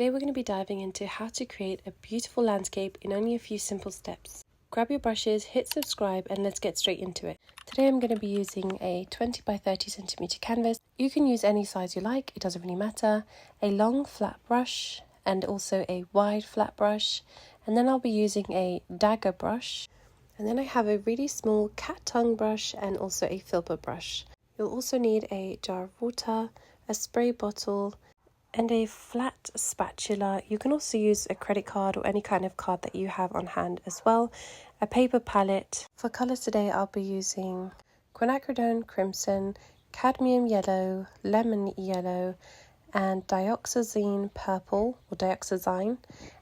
Today we're going to be diving into how to create a beautiful landscape in only a few simple steps. Grab your brushes, hit subscribe, and let's get straight into it. Today I'm going to be using a 20 by 30 centimeter canvas. You can use any size you like, it doesn't really matter. A long flat brush and also a wide flat brush. And then I'll be using a dagger brush. And then I have a really small cat tongue brush and also a Filbert brush. You'll also need a jar of water, a spray bottle, and a flat spatula. You can also use a credit card or any kind of card that you have on hand as well. A paper palette. For colours today I'll be using Quinacridone Crimson, Cadmium Yellow, Lemon Yellow, and Dioxazine Purple or Dioxazine,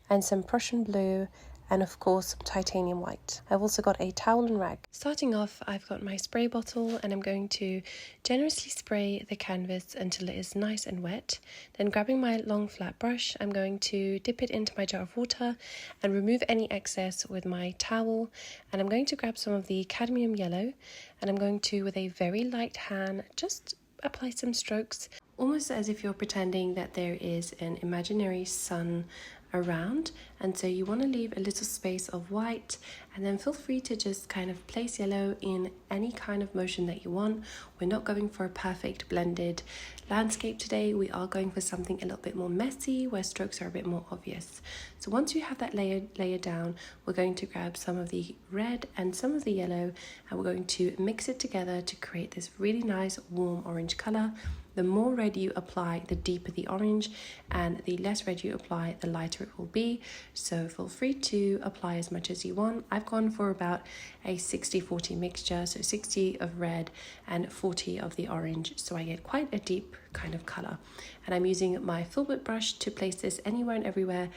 and some Prussian Blue, and of course some titanium white. I've also got a towel and rag. Starting off, I've got my spray bottle and I'm going to generously spray the canvas until it is nice and wet. Then grabbing my long flat brush, I'm going to dip it into my jar of water and remove any excess with my towel. And I'm going to grab some of the cadmium yellow and I'm going to, with a very light hand, just apply some strokes, almost as if you're pretending that there is an imaginary sun around, and so you want to leave a little space of white, and then feel free to just kind of place yellow in any kind of motion that you want. We're not going for a perfect blended landscape today. We are going for something a little bit more messy where strokes are a bit more obvious. So once you have that layer down, we're going to grab some of the red and some of the yellow and we're going to mix it together to create this really nice warm orange color. The more red you apply, the deeper the orange, and the less red you apply, the lighter it will be. So feel free to apply as much as you want. I've gone for about a 60-40 mixture, so 60 of red and 40 of the orange, so I get quite a deep kind of color. And I'm using my Filbert brush to place this anywhere and everywhere.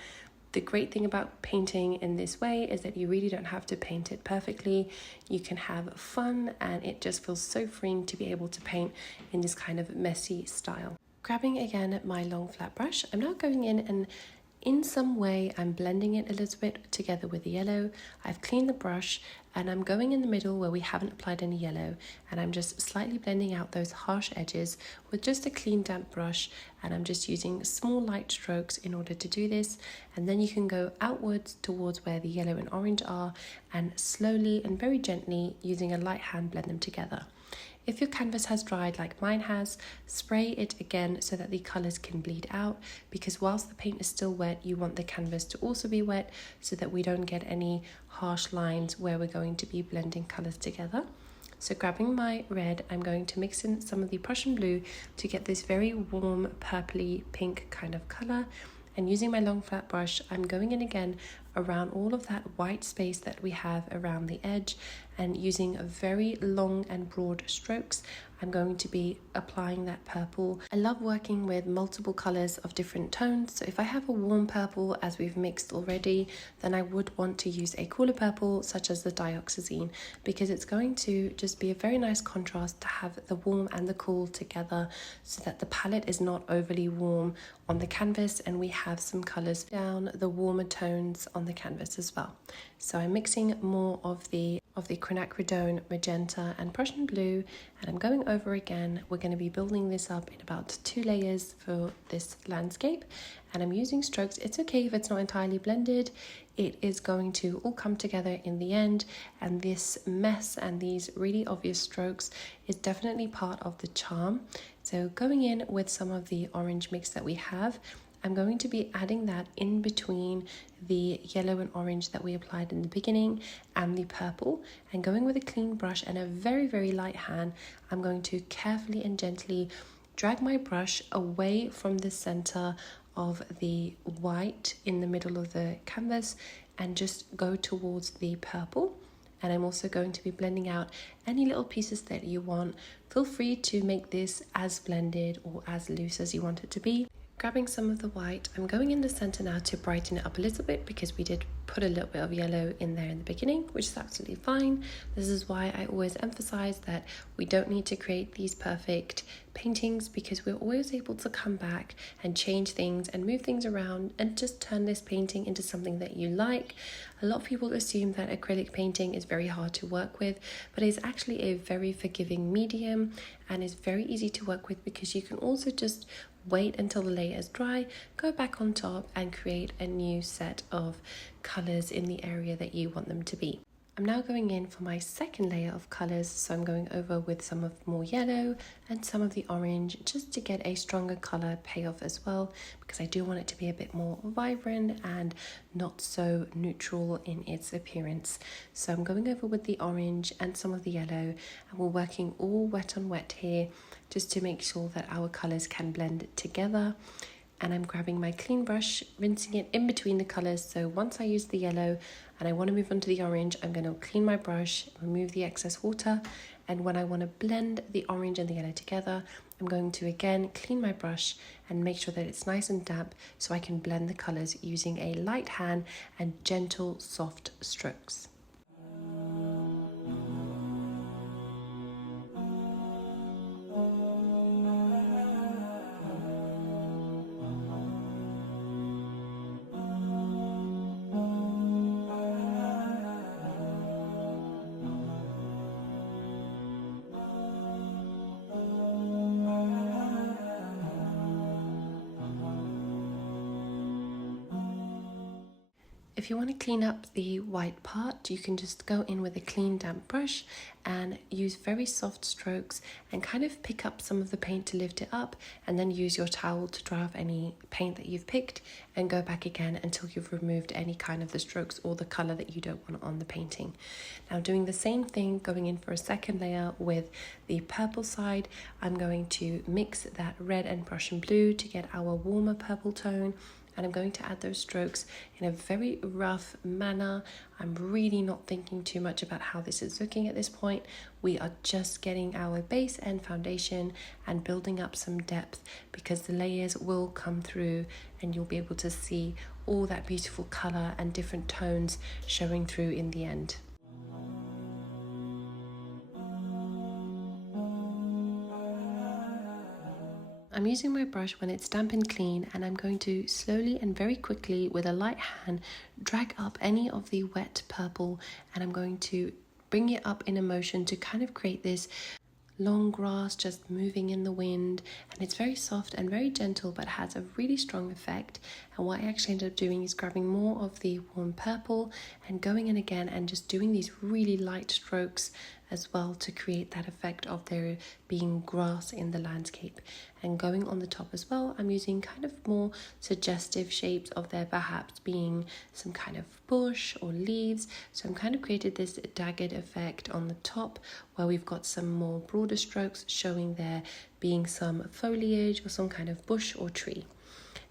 The great thing about painting in this way is that you really don't have to paint it perfectly. You can have fun and it just feels so freeing to be able to paint in this kind of messy style. Grabbing again my long flat brush, I'm now going in and in some way I'm blending it a little bit together with the yellow. I've cleaned the brush and I'm going in the middle where we haven't applied any yellow, and I'm just slightly blending out those harsh edges with just a clean damp brush, and I'm just using small light strokes in order to do this. And then you can go outwards towards where the yellow and orange are and slowly and very gently using a light hand blend them together. If your canvas has dried like mine has, spray it again so that the colours can bleed out, because whilst the paint is still wet, you want the canvas to also be wet so that we don't get any harsh lines where we're going to be blending colours together. So grabbing my red, I'm going to mix in some of the Prussian blue to get this very warm purpley pink kind of colour. And using my long flat brush, I'm going in again around all of that white space that we have around the edge, and using a very long and broad strokes, I'm going to be applying that purple. I love working with multiple colors of different tones. So if I have a warm purple as we've mixed already, then I would want to use a cooler purple such as the Dioxazine, because it's going to just be a very nice contrast to have the warm and the cool together, so that the palette is not overly warm on the canvas and we have some colors down the warmer tones on the canvas as well. So I'm mixing more of the Quinacridone magenta and Prussian blue, and I'm going over again. We're going to be building this up in about 2 layers for this landscape, and I'm using strokes. It's okay if it's not entirely blended. It is going to all come together in the end, and this mess and these really obvious strokes is definitely part of the charm. So going in with some of the orange mix that we have, I'm going to be adding that in between the yellow and orange that we applied in the beginning and the purple, and going with a clean brush and a very, very light hand, I'm going to carefully and gently drag my brush away from the center of the white in the middle of the canvas and just go towards the purple. And I'm also going to be blending out any little pieces that you want. Feel free to make this as blended or as loose as you want it to be. Grabbing some of the white, I'm going in the center now to brighten it up a little bit, because we did put a little bit of yellow in there in the beginning, which is absolutely fine. This is why I always emphasize that we don't need to create these perfect paintings, because we're always able to come back and change things and move things around and just turn this painting into something that you like. A lot of people assume that acrylic painting is very hard to work with, but it's actually a very forgiving medium and is very easy to work with, because you can also just wait until the layer is dry, go back on top and create a new set of colours in the area that you want them to be. I'm now going in for my second layer of colours, so I'm going over with some of more yellow and some of the orange just to get a stronger colour payoff as well, because I do want it to be a bit more vibrant and not so neutral in its appearance. So I'm going over with the orange and some of the yellow, and we're working all wet on wet here just to make sure that our colours can blend together. And I'm grabbing my clean brush, rinsing it in between the colours. So once I use the yellow and I want to move on to the orange, I'm going to clean my brush, remove the excess water. And when I want to blend the orange and the yellow together, I'm going to again clean my brush and make sure that it's nice and damp so I can blend the colours using a light hand and gentle, soft strokes. If you want to clean up the white part, you can just go in with a clean damp brush and use very soft strokes and kind of pick up some of the paint to lift it up, and then use your towel to dry off any paint that you've picked and go back again until you've removed any kind of the strokes or the colour that you don't want on the painting. Now doing the same thing, going in for a second layer with the purple side, I'm going to mix that red and Prussian blue to get our warmer purple tone. And I'm going to add those strokes in a very rough manner. I'm really not thinking too much about how this is looking at this point. We are just getting our base and foundation and building up some depth, because the layers will come through and you'll be able to see all that beautiful colour and different tones showing through in the end. I'm using my brush when it's damp and clean, and I'm going to slowly and very quickly with a light hand drag up any of the wet purple, and I'm going to bring it up in a motion to kind of create this long grass just moving in the wind. And it's very soft and very gentle, but has a really strong effect. And what I actually ended up doing is grabbing more of the warm purple and going in again and just doing these really light strokes as well to create that effect of there being grass in the landscape. And going on the top as well, I'm using kind of more suggestive shapes of there perhaps being some kind of bush or leaves. So I'm kind of created this daggered effect on the top where we've got some more broader strokes showing there being some foliage or some kind of bush or tree.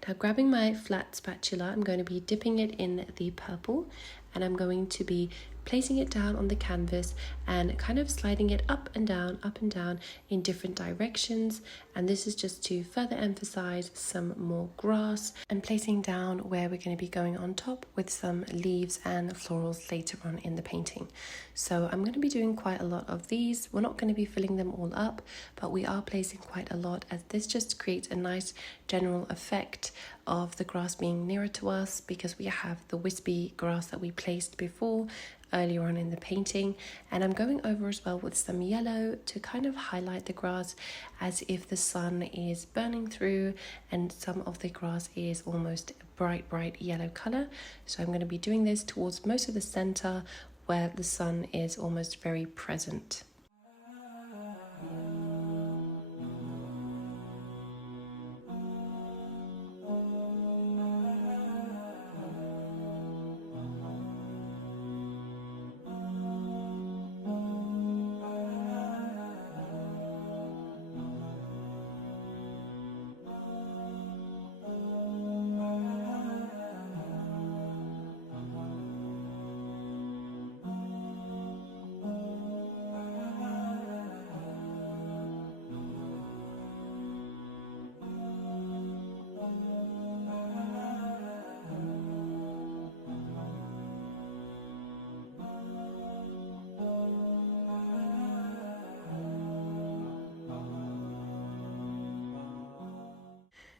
Now grabbing my flat spatula, I'm going to be dipping it in the purple, and I'm going to be placing it down on the canvas and kind of sliding it up and down in different directions. And this is just to further emphasize some more grass, and placing down where we're going to be going on top with some leaves and florals later on in the painting. So I'm going to be doing quite a lot of these. We're not going to be filling them all up, but we are placing quite a lot, as this just creates a nice general effect of the grass being nearer to us, because we have the wispy grass that we placed before earlier on in the painting. And I'm going over as well with some yellow to kind of highlight the grass as if the sun is burning through, and some of the grass is almost bright yellow color. So I'm going to be doing this towards most of the center where the sun is almost very present.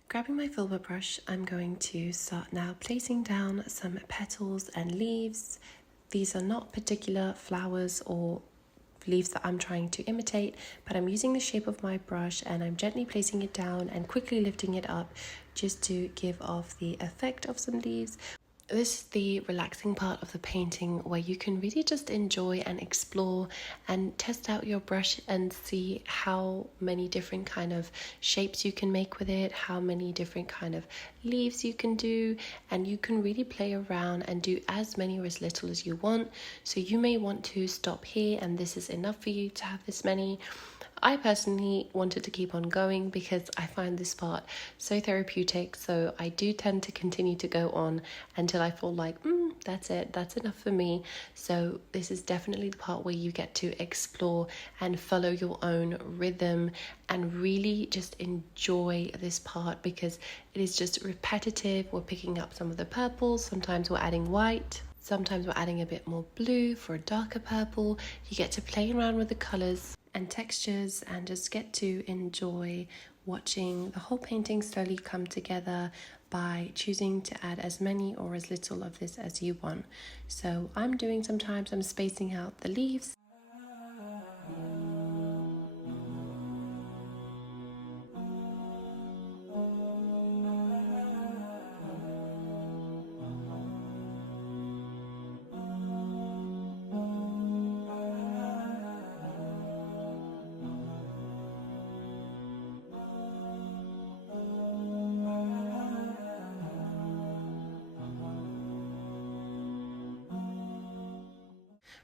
Grabbing my Filbert brush, I'm going to start now placing down some petals and leaves. These are not particular flowers or leaves that I'm trying to imitate, but I'm using the shape of my brush and I'm gently placing it down and quickly lifting it up just to give off the effect of some leaves. This is the relaxing part of the painting where you can really just enjoy and explore and test out your brush and see how many different kind of shapes you can make with it, how many different kind of leaves you can do, and you can really play around and do as many or as little as you want. So you may want to stop here and this is enough for you to have this many. I personally wanted to keep on going because I find this part so therapeutic, so I do tend to continue to go on until I feel like, that's it, that's enough for me. So this is definitely the part where you get to explore and follow your own rhythm and really just enjoy this part because it is just repetitive. We're picking up some of the purples, sometimes we're adding white. Sometimes we're adding a bit more blue for a darker purple. You get to play around with the colours and textures and just get to enjoy watching the whole painting slowly come together by choosing to add as many or as little of this as you want. So sometimes I'm spacing out the leaves.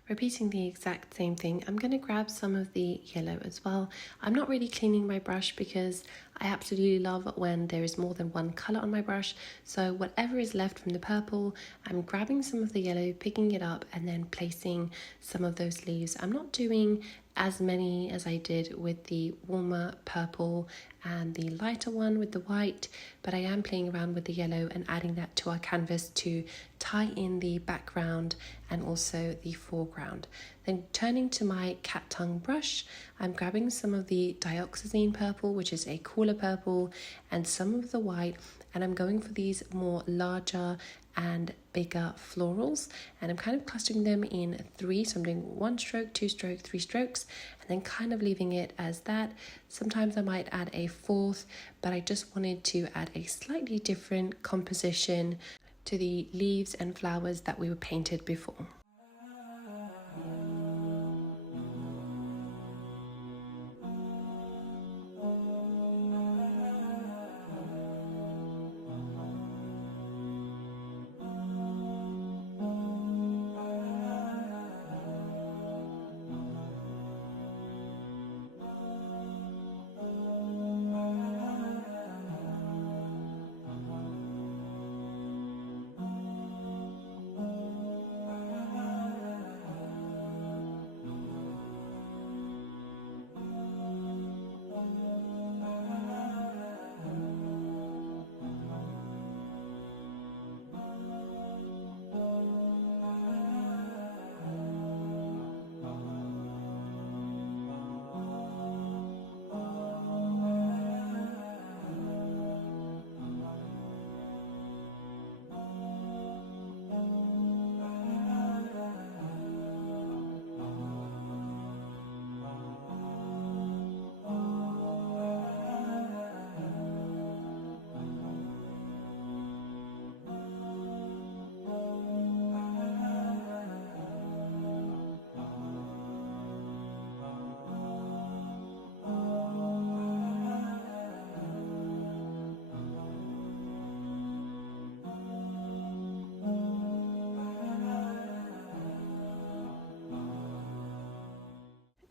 Repeating the exact same thing, I'm going to grab some of the yellow as well. I'm not really cleaning my brush because I absolutely love when there is more than one colour on my brush. So whatever is left from the purple, I'm grabbing some of the yellow, picking it up and then placing some of those leaves. I'm not doing as many as I did with the warmer purple and the lighter one with the white, but I am playing around with the yellow and adding that to our canvas to tie in the background and also the foreground. Then turning to my cat tongue brush, I'm grabbing some of the Dioxazine purple, which is a cooler purple, and some of the white, and I'm going for these more larger and bigger florals, and I'm kind of clustering them in 3, so I'm doing 1 stroke, 2 stroke, 3 strokes, and then kind of leaving it as that. Sometimes I might add a 4th, but I just wanted to add a slightly different composition to the leaves and flowers that we were painted before.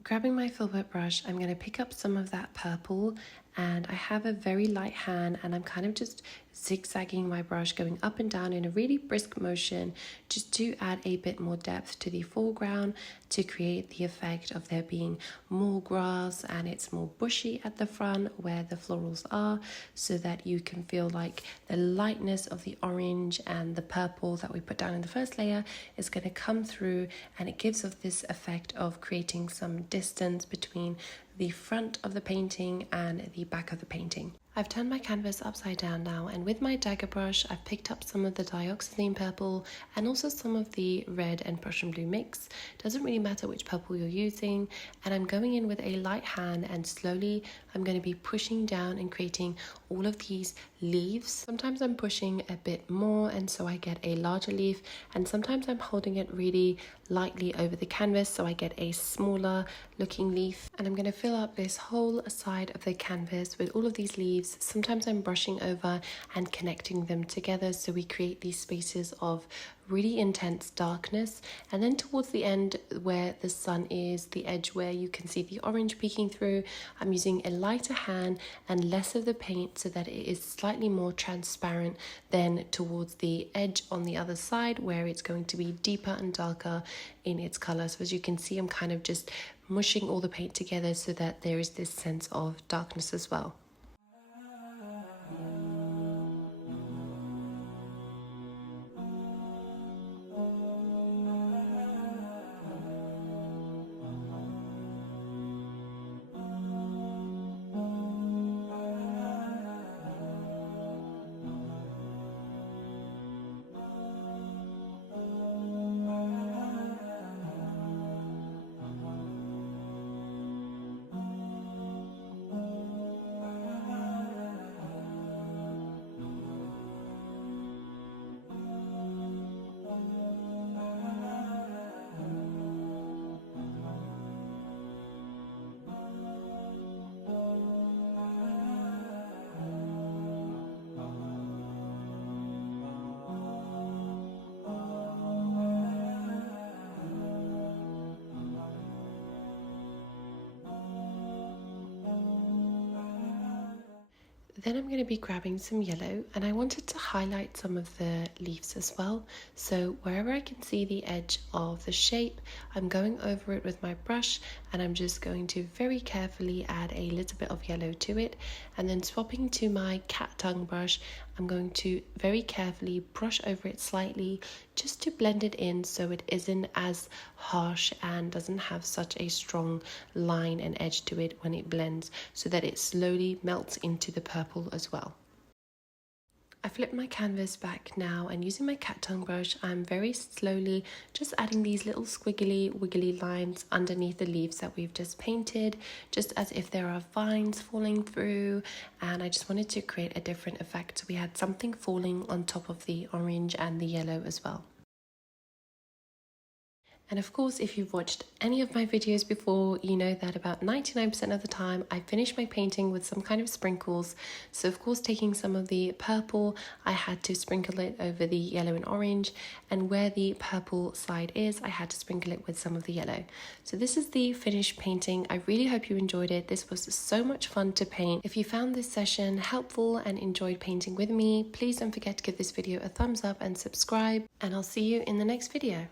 Grabbing my Filbert brush, I'm going to pick up some of that purple, and I have a very light hand and I'm kind of just zigzagging my brush, going up and down in a really brisk motion just to add a bit more depth to the foreground to create the effect of there being more grass and it's more bushy at the front where the florals are, so that you can feel like the lightness of the orange and the purple that we put down in the first layer is going to come through, and it gives us this effect of creating some distance between the front of the painting and the back of the painting. I've turned my canvas upside down now, and with my dagger brush I've picked up some of the Dioxazine purple and also some of the red and Prussian blue mix. Doesn't really matter which purple you're using, and I'm going in with a light hand and slowly I'm going to be pushing down and creating all of these leaves. Sometimes I'm pushing a bit more and so I get a larger leaf, and sometimes I'm holding it really lightly over the canvas so I get a smaller looking leaf. And I'm going to fill up this whole side of the canvas with all of these leaves. Sometimes I'm brushing over and connecting them together so we create these spaces of really intense darkness. And then towards the end where the sun is, the edge where you can see the orange peeking through, I'm using a lighter hand and less of the paint so that it is slightly more transparent than towards the edge on the other side where it's going to be deeper and darker in its color. So as you can see, I'm kind of just mushing all the paint together so that there is this sense of darkness as well. Then I'm going to be grabbing some yellow, and I wanted to highlight some of the leaves as well. So wherever I can see the edge of the shape, I'm going over it with my brush, and I'm just going to very carefully add a little bit of yellow to it. And then swapping to my cat tongue brush, I'm going to very carefully brush over it slightly just to blend it in so it isn't as harsh and doesn't have such a strong line and edge to it when it blends, so that it slowly melts into the purple as well. I flip my canvas back now, and using my cat tongue brush, I'm very slowly just adding these little squiggly wiggly lines underneath the leaves that we've just painted, just as if there are vines falling through. And I just wanted to create a different effect, so we had something falling on top of the orange and the yellow as well. And of course, if you've watched any of my videos before, you know that about 99% of the time I finish my painting with some kind of sprinkles. So of course, taking some of the purple, I had to sprinkle it over the yellow and orange, and where the purple side is, I had to sprinkle it with some of the yellow. So this is the finished painting. I really hope you enjoyed it. This was so much fun to paint. If you found this session helpful and enjoyed painting with me, please don't forget to give this video a thumbs up and subscribe, and I'll see you in the next video.